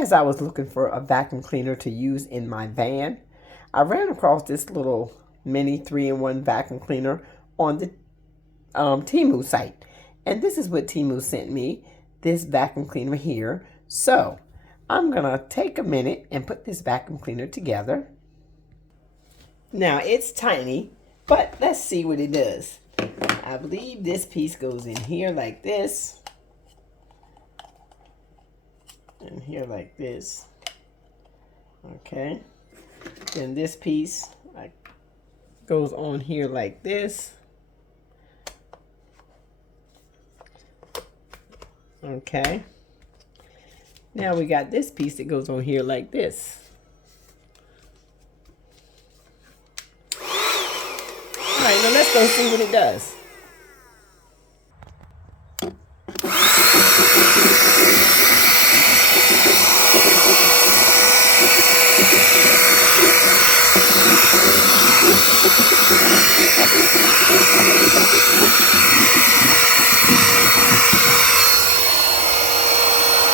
as I was looking for a vacuum cleaner to use in my van, I ran across this little mini 3-in-1 vacuum cleaner on the Temu site. And this is what Temu sent me, this vacuum cleaner here. So I'm going to take a minute and put this vacuum cleaner together. Now it's tiny, but let's see what it does. I believe this piece goes in here like this. And here like this. Okay. Then this piece goes on here like this. Okay. Now we got this piece that goes on here like this. All right, now let's go see what it does.